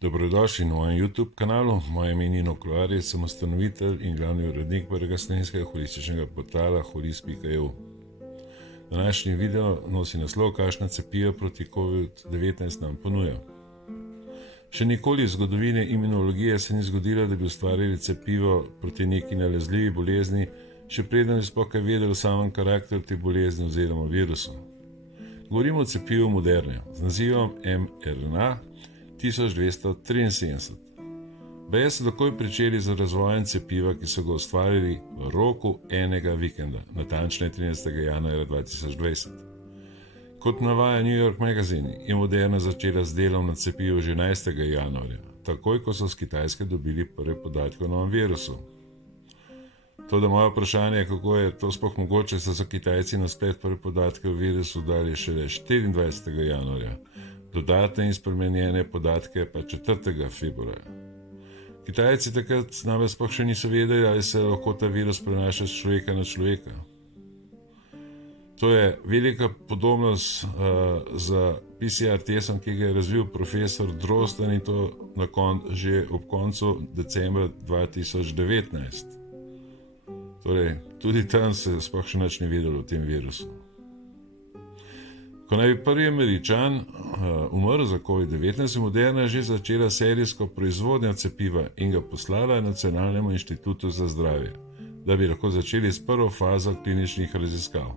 Dobrodošli na mojem YouTube kanalu. Moje ime je Nino Kloarec, sem ustanovitelj in glavni urednik prvega slovenskega holističnega portala holis.eu. Današnji video nosi naslov, kakšna cepiva proti COVID-19 nam ponuja. Še nikoli v zgodovini imunologije se ni zgodilo, da bi ustvarili cepivo proti neki nalezljivi bolezni, še preden bi sploh kaj vedeli o samem karakteru te bolezni oziroma virusu. Govorimo o cepivu Moderne z nazivom mRNA 1273. Baje so takoj pričeli z razvojem cepiva, ki so ga ustvarili v roku enega vikenda, natančneje 13. januarja 2020. Kot navaja New York Magazine, je Moderna začela z delom na cepivu že 11. januarja, takoj ko so z Kitajske dobili prve podatke o novem virusu. Toda moje vprašanje je, kako je to sploh mogoče, da so Kitajci na splet prve podatke o virusu dali šele 24. januarja, dodatne in spremenjene podatke pa 4. februarja. Kitajci takrat namreč sploh še niso vedeli, ali se lahko ta virus prenaša z človeka na človeka. To je velika podobnost za PCR testom, ki ga je razvil profesor Drosten, in to že ob koncu decembra 2019. Torej, tudi tam se sploh še nič ni vedelo o tem virusu. Ko naj bi prvi Američan umrl za COVID-19, je Moderna že začela serijsko proizvodnjo cepiva in ga poslala Nacionalnemu inštitutu za zdravje, da bi lahko začeli s prvo fazo kliničnih raziskav.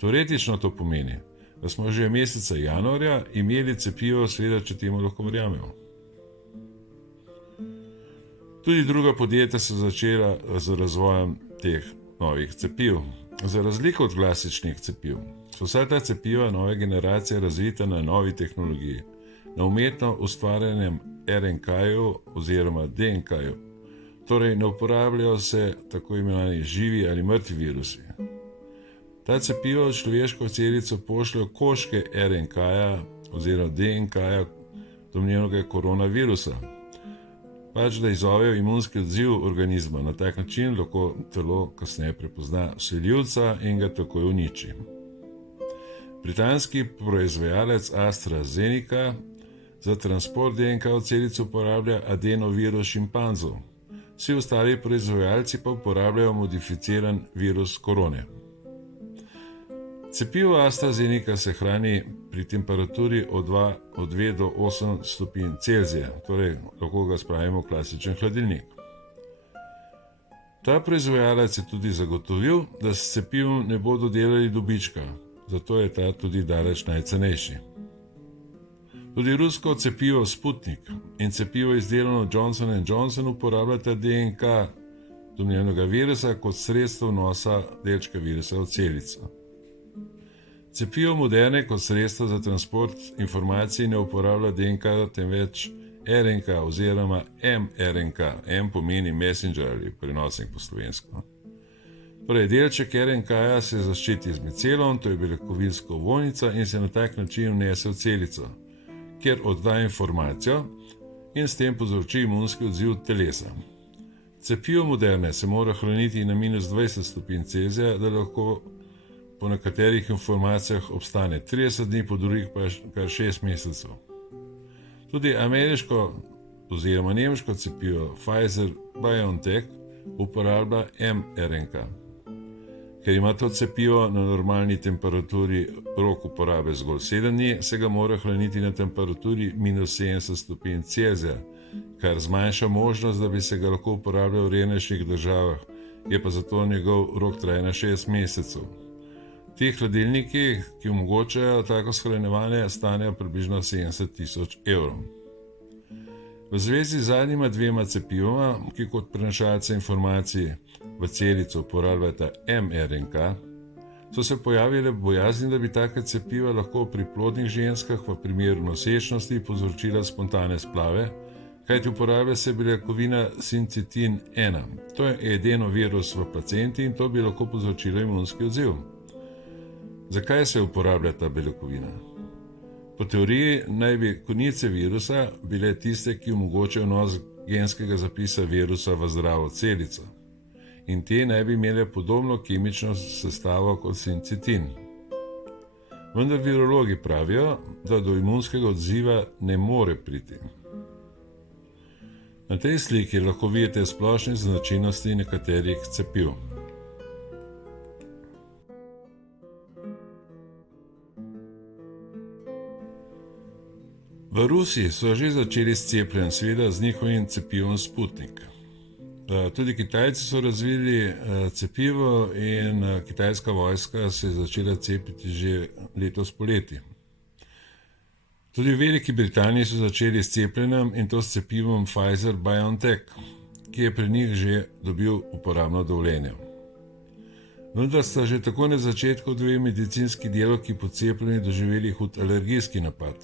Teoretično to pomeni, da smo že meseca januarja imeli cepivo, seveda, če temu lahko verjamemo. Tudi druga podjetja so začela z razvojem teh novih cepiv. Za razliko od klasičnih cepiv so vsa ta cepiva nove generacije razvita na novi tehnologiji, na umetno ustvarjenem RNK-ju oziroma DNK-ju. Torej, ne uporabljajo se tako imenovani živi ali mrtvi virusi. Ta cepiva v človeško celico pošljajo koščke RNK-ja oziroma DNK-ja domnevnega koronavirusa, da izzovejo imunski odziv organizma. Na tak način lahko telo kasneje prepozna vsiljivca in ga takoj uniči. Britanski proizvajalec AstraZeneca za transport DNK v celico uporablja adenovirus šimpanzov. Vsi ostali proizvajalci pa uporabljajo modificiran virus korone. Cepivo AstraZeneca se hrani pri temperaturi od 2 do 8 stopinj Celzija, torej lahko ga spravimo v klasičen hladilnik. Ta proizvajalec je tudi zagotovil, da s cepivom ne bodo delali dobička, zato je ta tudi daleč najcenejši. Tudi rusko cepivo Sputnik in cepivo izdelano Johnson & Johnson uporabljata DNK domnevnega virusa kot sredstvo vnosa delčka virusa v celico. Cepivo Moderne kot sredstvo za transport informacij ne uporablja DNK, temveč RNK oziroma mRNK. M pomeni messenger ali prenosnik po slovensko. Torej, delček RNK-ja se zaščiti z micelom, to je beljakovinska ovojnica, in se na tak način vnese v celico, kjer odda informacijo in s tem povzroči imunski odziv telesa. Cepivo Moderne se mora hraniti na -20 stopinj Celzija, da lahko po nekaterih informacijah obstane 30 dni, po drugih pa kar 6 mesecev. Tudi ameriško oziroma nemško cepivo Pfizer-BioNTech uporablja mRNK. Ker ima to cepivo na normalni temperaturi rok uporabe zgolj 7 dni, se ga mora hraniti na temperaturi -70 stopinj Celzija, kar zmanjša možnost, da bi se ga lahko uporabljal v revnejših državah, je pa zato njegov rok trajanja 6 mesecev. Ti hladilniki, ki omogočajo tako shranjevanje, stanejo približno 70.000 evrov. V zvezi z zadnjima dvema cepivoma, ki kot prenašalca informacij v celico uporabljata mRNK, so se pojavile bojazni, da bi taka cepiva lahko pri plodnih ženskah v primeru nosečnosti povzročila spontane splave, kajti uporablja se beljakovina sincitin-1. To je adenovirus v placenti in to bi lahko povzročilo imunski odziv. Zakaj se uporablja ta beljakovina? Po teoriji naj bi konice virusa bile tiste, ki omogočajo vnos genskega zapisa virusa v zdravo celico. In te naj bi imele podobno kemično sestavo kot sincitin. Vendar virologi pravijo, da do imunskega odziva ne more priti. Na tej sliki lahko vidite splošne značilnosti nekaterih cepiv. V Rusiji so že začeli s cepljenjem, seveda z njihovim cepivom Sputnik. Tudi Kitajci so razvili cepivo in kitajska vojska se je začela cepiti že letos poleti. Tudi v Veliki Britaniji so začeli s cepljenjem in to s cepivom Pfizer-BioNTech, ki je pri njih že dobil uporabno dovoljenje. Vendar sta že tako na začetku dve medicinski delavki po cepljenju doživeli hud alergijski napad.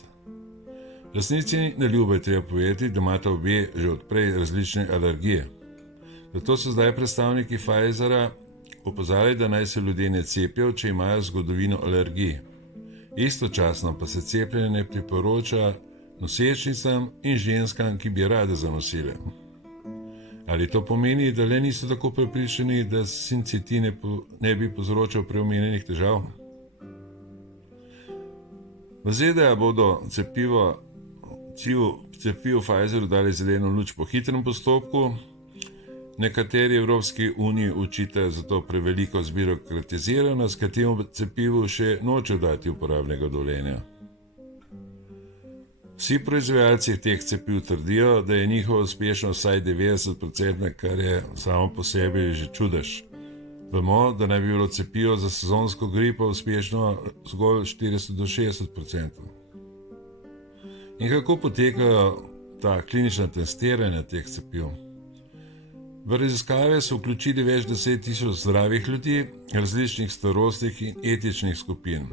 Resnici na ljubo je treba povedati, da imata obe že odprej različne alergije. Zato so zdaj predstavniki Pfizera opozarjali, da naj se ljudje ne cepijo, če imajo zgodovino alergij. Istočasno pa se cepljenje ne priporoča nosečnicam in ženskam, ki bi rade zanosile. Ali to pomeni, da le niso tako prepričani, da sincitin ne bi povzročal preomenjenih težav? V ZDA bodo cepivu Pfizeru dali zeleno luč po hitrem postopku. Nekateri Evropski uniji očitajo zato preveliko zbirokratiziranost, kateremu cepivu še nočejo dati uporabnega dovoljenja. Vsi proizvajalci teh cepiv trdijo, da je njihova uspešnost vsaj 90%, kar je samo po sebi že čudež. Vemo, da naj bi bilo cepivo za sezonsko gripo uspešno zgolj 40 do 60%. In kako potekajo ta klinična testiranja teh cepiv? V raziskave so vključili več 10.000 zdravih ljudi, različnih starostnih in etičnih skupin.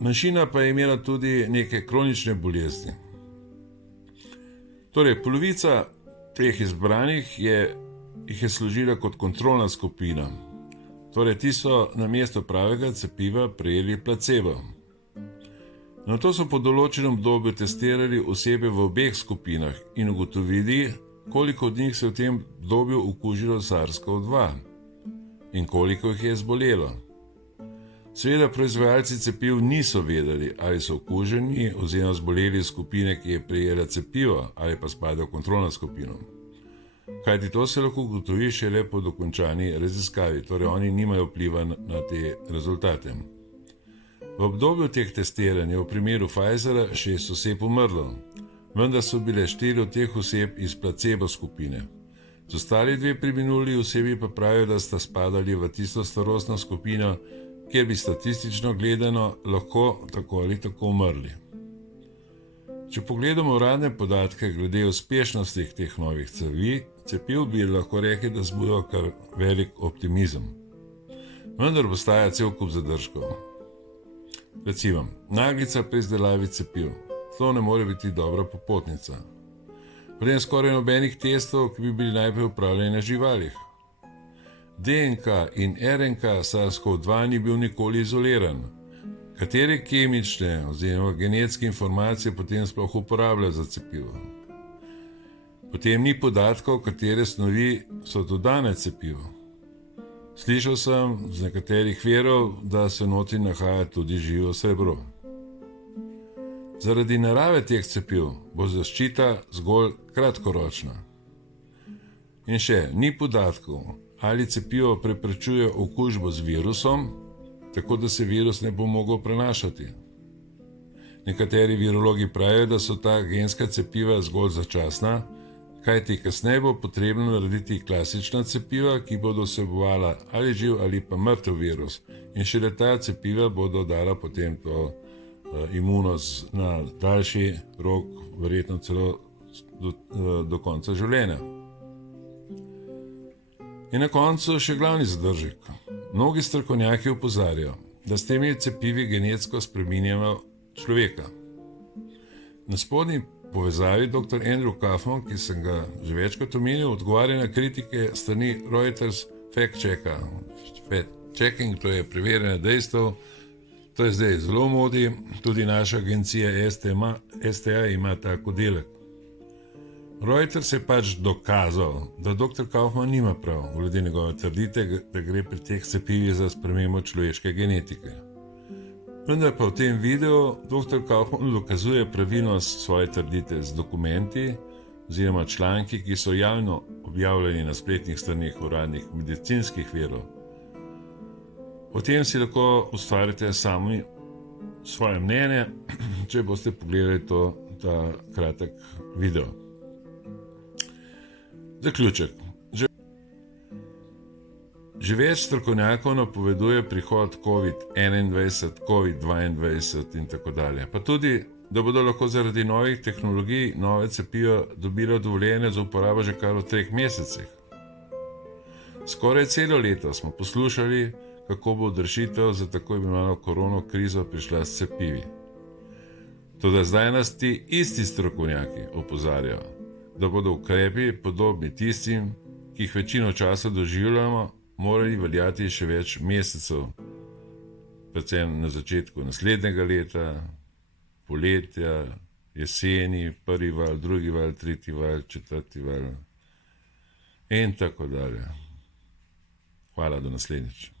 Manjšina pa je imela tudi neke kronične bolezni. Torej, polovica teh izbranih jih je služila kot kontrolna skupina. Torej, ti so namesto pravega cepiva prejeli placebo. Nato so po določenem obdobju testirali osebe v obeh skupinah in ugotovili, koliko od njih se v tem obdobju okužilo SARS-CoV-2 in koliko jih je zbolelo. Seveda proizvajalci cepiv niso vedeli, ali so okuženi oziroma zboleli skupine, ki je prejela cepivo, ali pa spadajo v kontrolno skupino. Kajti to se lahko ugotovi šele po dokončani raziskavi, torej oni nimajo vpliva na te rezultate. V obdobju teh testiranj je v primeru Pfizera 6 oseb umrlo, vendar so bile 4 od teh oseb iz placebo skupine. Z ostali 2 preminuli osebi pa pravijo, da sta spadali v tisto starostno skupino, kjer bi statistično gledano lahko tako ali tako umrli. Če pogledamo uradne podatke glede uspešnosti teh novih cepiv, bi lahko rekli, da zbudijo kar velik optimizem. Vendar obstaja cel kup zadržkov. Recimo, naglica pri izdelavi cepiv. To ne more biti dobra popotnica. Potem skoraj nobenih testov, ki bi bili najprej upravljeni na živalih. DNK in RNK SARS-CoV-2 ni bil nikoli izoliran. Katere kemične oziroma genetske informacije potem sploh uporabljajo za cepivo? Potem ni podatkov, katere snovi so dodane cepivo. Slišal sem z nekaterih virov, da se notri nahaja tudi živo srebro. Zaradi narave teh cepiv bo zaščita zgolj kratkoročna. In še, ni podatkov, ali cepivo preprečuje okužbo z virusom, tako da se virus ne bo mogel prenašati. Nekateri virologi pravijo, da so ta genska cepiva zgolj začasna, kajti kasneje bo potrebno narediti klasična cepiva, ki bodo vsebovala ali živ ali pa mrtev virus, in šele ta cepiva bodo dala potem to imunost na daljši rok, verjetno celo do konca življenja. In na koncu še glavni zadržek. Mnogi strokovnjaki opozarjajo, da s temi cepivi genetsko spreminjamo človeka. Na spodnji povezavi dr. Andrew Kaufman, ki sem ga že večkrat omenil, odgovarja na kritike strani Reuters fact-checka. Fact-checking, to je preverjanje dejstev, to je zdaj zelo modi, tudi naša agencija STA ima tak oddelek. Reuters je pač dokazal, da dr. Kaufman nima prav glede njegove trditve, da gre pri teh cepivih za spremembo človeške genetike. Vendar pa v tem videu dr. Kaufman dokazuje pravilnost svoje trditve z dokumenti, oziroma članki, ki so javno objavljeni na spletnih straneh uradnih medicinskih virov. O tem si lahko ustvarite sami svoje mnenje, če boste pogledali ta kratek video. Zaključek. Že več strokovnjakov napoveduje prihod COVID-21, COVID-22 in tako dalje. Pa tudi, da bodo lahko zaradi novih tehnologij nove cepiva dobile dovoljenje za uporabo že kar v 3 mesecih. Skoraj celo leto smo poslušali, kako bo odrešitev za tako imenovano korono krizo prišla s cepivi. Toda zdaj nas ti isti strokovnjaki opozarjajo, da bodo ukrepi podobni tistim, ki jih večino časa doživljamo, morali veljati še več mesecev, predvsem na začetku naslednjega leta, poletja, jeseni, prvi val, drugi val, tretji val, četrti val in tako dalje. Hvala, do naslednjič.